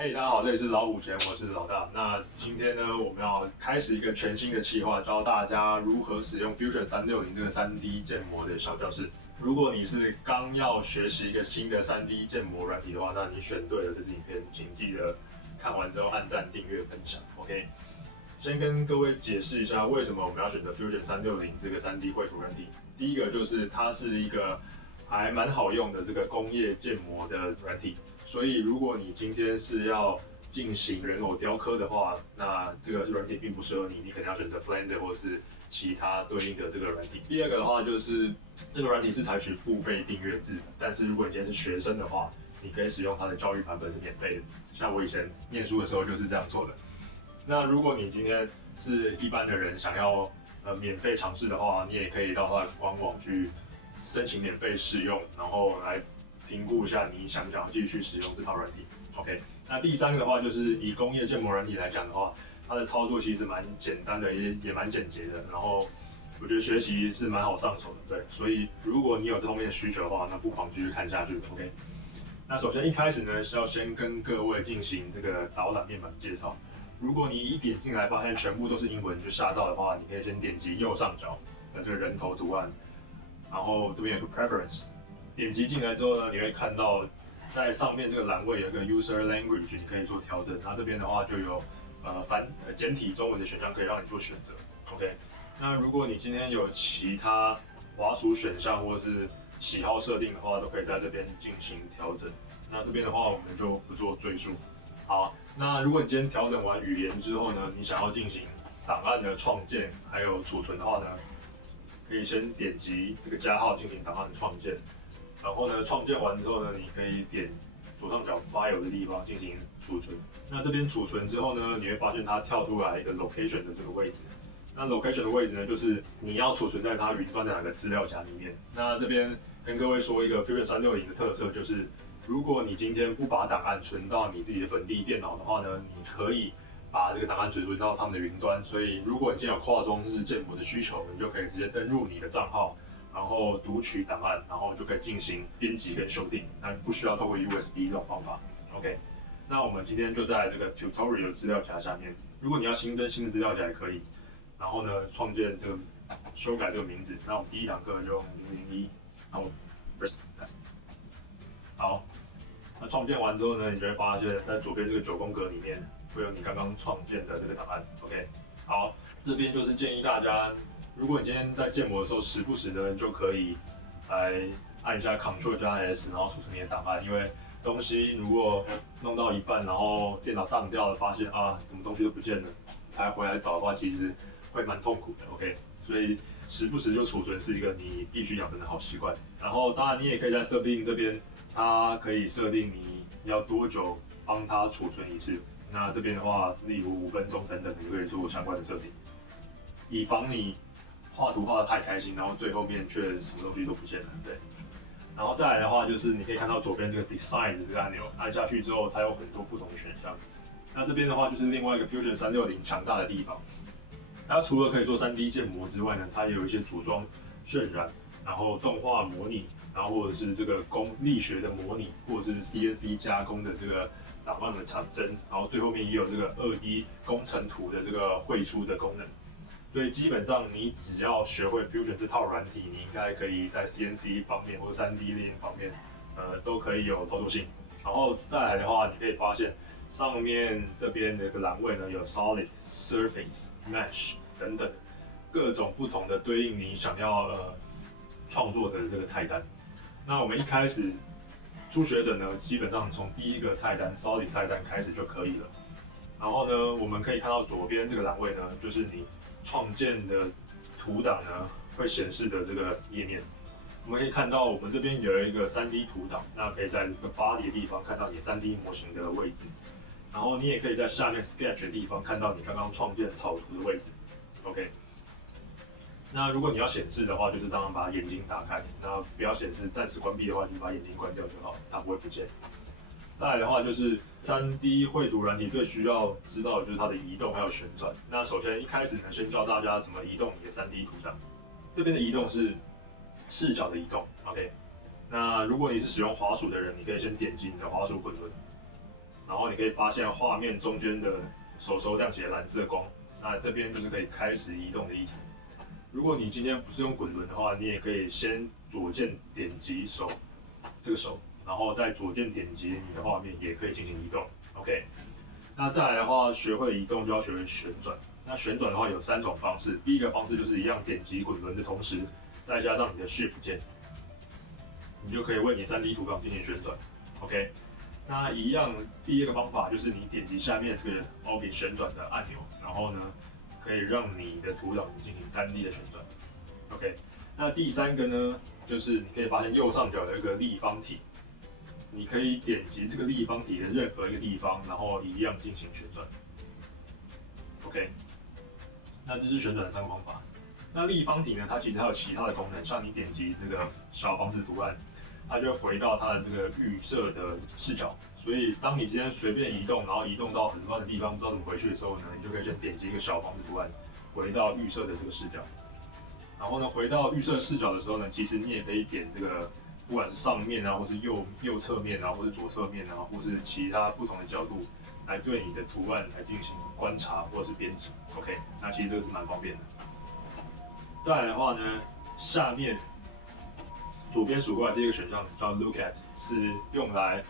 嘿，大家好，这里是老虎钳，我是老大。那今天呢，我们要开始一个全新的企划，教大家如何使用 Fusion 360这个3D 建模的小教室。如果你是刚要学习一个新的3D 建模软体的话，那你选对了这支影片，请记得看完之后按赞、订阅、分享。OK，先跟各位解释一下为什么我们要选择 Fusion 360这个3D 绘图软体。第一个就是它是一个还蛮好用的这个工业建模的软体。所以，如果你今天是要进行人偶雕刻的话，那这个软体并不适合你，你可能要选择 Blender 或是其他对应的这个软体。第二个的话，就是这个软体是采取付费订阅制，但是如果你今天是学生的话，你可以使用它的教育版本是免费的。像我以前念书的时候就是这样做的。那如果你今天是一般的人，想要免费尝试的话，你也可以到它的官网去申请免费试用，然后来评估一下你想不想继续使用这套软体。OK， 那第三个的话就是以工业建模软体来讲的话，它的操作其实蛮简单的，也蛮简洁的。然后我觉得学习是蛮好上手的，对。所以如果你有这方面的需求的话，那不妨继续看下去。OK， 那首先一开始呢是要先跟各位进行这个导览面板介绍。如果你一点进来发现全部都是英文就吓到的话，你可以先点击右上角的这个人头图案，然后这边有个 Preference。点击进来之后呢，你会看到在上面这个栏位有一个 User Language， 你可以做调整。那这边的话就有简体中文的选项可以让你做选择。OK， 那如果你今天有其他滑鼠选项或者是喜好设定的话，都可以在这边进行调整。那这边的话我们就不做赘述。好，那如果你今天调整完语言之后呢，你想要进行档案的创建还有储存的话呢，可以先点击这个加号进行档案的创建。然后呢，创建完之后呢，你可以点左上角 File 的地方进行储存。那这边储存之后呢，你会发现它跳出来一个 Location 的这个位置。那 Location 的位置呢，就是你要储存在它云端的哪个资料夹里面。那这边跟各位说一个 Fusion 360的特色，就是如果你今天不把档案存到你自己的本地电脑的话呢，你可以把这个档案存到他们的云端。所以如果你今天有跨装式建模的需求，你就可以直接登入你的账号。然后读取档案，然后就可以进行编辑跟修订，那不需要透过 USB 这种方法。OK， 那我们今天就在这个 Tutorial 资料夹下面，如果你要新增新的资料夹也可以。然后呢，创建这个修改这个名字，那我们第一堂课就用001，然后 好，那创建完之后呢，你就会发现在左边这个9宫格里面会有你刚刚创建的这个档案。OK， 好，这边就是建议大家。如果你今天在建模的时候，时不时的就可以来按一下 Ctrl 加 S， 然后储存你的档案。因为东西如果弄到一半，然后电脑当掉了，发现啊，什么东西都不见了，才回来找的话，其实会蛮痛苦的。OK， 所以时不时就储存是一个你必须养成的好习惯。然后当然你也可以在设定这边，它可以设定你要多久帮它储存一次。那这边的话，例如5分钟等等，你可以做相关的设定，以防你画图画得太开心，然后最后面却什么东西都不见了，对。然后再来的话，就是你可以看到左边这个 Design 的这个按钮，按下去之后，它有很多不同的选项。那这边的话，就是另外一个 Fusion 360强大的地方。它除了可以做3D 建模之外呢，它也有一些组装、渲染，然后动画模拟，然后或者是这个力学的模拟，或者是 CNC 加工的这个档案的产生，然后最后面也有这个2D 工程图的这个绘出的功能。所以基本上你只要学会 Fusion 这套软体，你应该可以在 CNC 方面或者3D 列印方面，都可以有操作性。然后再来的话，你可以发现上面这边的一个栏位呢，有 Solid、Surface、Mesh 等等各种不同的对应你想要创作的这个菜单。那我们一开始初学者呢，基本上从第一个菜单 Solid 菜单开始就可以了。然后呢，我们可以看到左边这个栏位呢，就是你创建的图档呢会显示的这个页面。我们可以看到我们这边有一个 3D 图档，那可以在这个 body 的地方看到你 3D 模型的位置，然后你也可以在下面 sketch 的地方看到你刚刚创建草图的位置。OK， 那如果你要显示的话，就是当然把眼睛打开，那不要显示暂时关闭的话，就把眼睛关掉就好，它不会不见。再来的话就是3D 绘图软体最需要知道的就是它的移动还有旋转。那首先一开始呢，先教大家怎么移动你的3D 图档。这边的移动是视角的移动 ，OK。那如果你是使用滑鼠的人，你可以先点击你的滑鼠滚轮，然后你可以发现画面中间的手亮起的蓝色光，那这边就是可以开始移动的意思。如果你今天不是用滚轮的话，你也可以先左键点击这个手，然后再左键点击你的画面，也可以进行移动。OK， 那再来的话，学会移动就要学会旋转。那旋转的话有3种方式，第一个方式就是一样点击滚轮的同时，再加上你的 Shift 键，你就可以为你 3D 图档进行旋转。OK， 那一样第二个方法就是你点击下面这个 Orbit 旋转的按钮，然后呢，可以让你的图档进行3D 的旋转。OK， 那第3个呢，就是你可以发现右上角有一个立方体，你可以点击这个立方体的任何一个地方，然后一样进行旋转。OK， 那这是旋转的3个方法。那立方体呢，它其实还有其他的功能，像你点击这个小房子图案，它就会回到它的这个预设的视角。所以当你今天随便移动，然后移动到很乱的地方，不知道怎么回去的时候呢，你就可以先点击一个小房子图案，回到预设的这个视角。然后呢，回到预设视角的时候呢，其实你也可以点这个，不管是上面啊，或是右侧面啊，或是左侧面啊，或是其他不同的角度，来对你的图案来进行观察或是编辑。OK， 那其实这个是蛮方便的。再来的话呢，下面左边数过来第一个选项叫 Look at， 是用来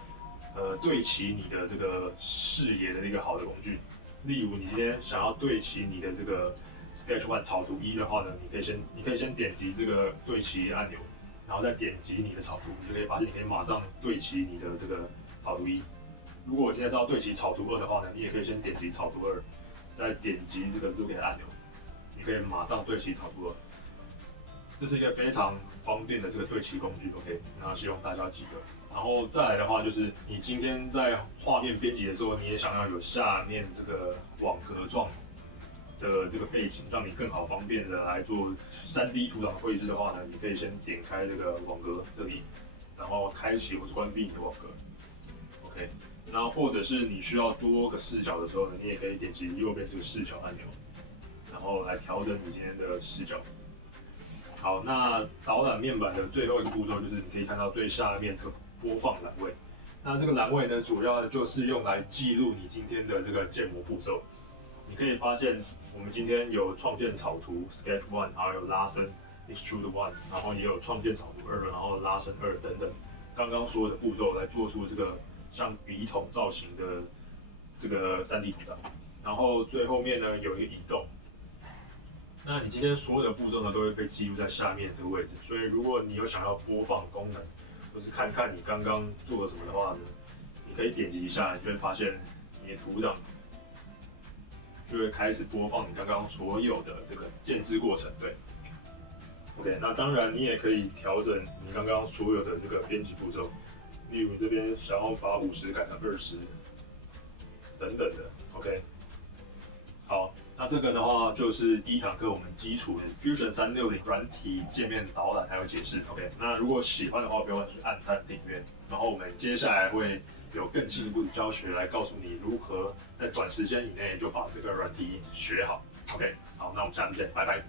对齐你的这个视野的一个好的工具。例如，你今天想要对齐你的这个 Sketch One 草图1的话呢，你可以先点击这个对齐按钮，然后再点击你的草图，你就可以发现你可以马上对齐你的这个草图1。如果我现在是要对齐草图2的话呢，你也可以先点击草图2，再点击这个 Look at 按钮，你可以马上对齐草图2。这是一个非常方便的这个对齐工具 ，OK， 那希望大家记得。然后再来的话，就是你今天在画面编辑的时候，你也想要有下面这个网格状的这个背景，让你更好方便的来做3D 图档绘制的话呢，你可以先点开这个网格这里，然后开启或是关闭你的网格 ，OK。然后或者是你需要多个视角的时候呢，你也可以点击右边这个视角按钮，然后来调整你今天的视角。好，那导览面板的最后一个步骤就是你可以看到最下面这个播放栏位。那这个栏位呢，主要就是用来记录你今天的这个建模步骤。你可以发现，我们今天有创建草图 Sketch One， 还有拉伸 Extrude One， 然后也有创建草图2，然后拉伸2等等。刚刚所有的步骤来做出这个像笔筒造型的这个3D 图档。然后最后面呢有一个移动。那你今天所有的步骤呢，都会被记录在下面这个位置。所以如果你有想要播放功能，或是看看你刚刚做了什么的话呢，你可以点击一下，你就会发现你的图档就会开始播放你刚刚所有的这个建制过程。对 ，OK， 那当然你也可以调整你刚刚所有的这个编辑步骤，例如你这边想要把50改成20等等的 ，OK。好，那这个的话就是第一堂课我们基础的 Fusion 360软体界面导览还有解释 ，OK。那如果喜欢的话，不要忘记按赞订阅。然后我们接下来会有更进一步的教学来告诉你如何在短时间以内就把这个软体学好。OK， 好，那我们下次见，拜拜。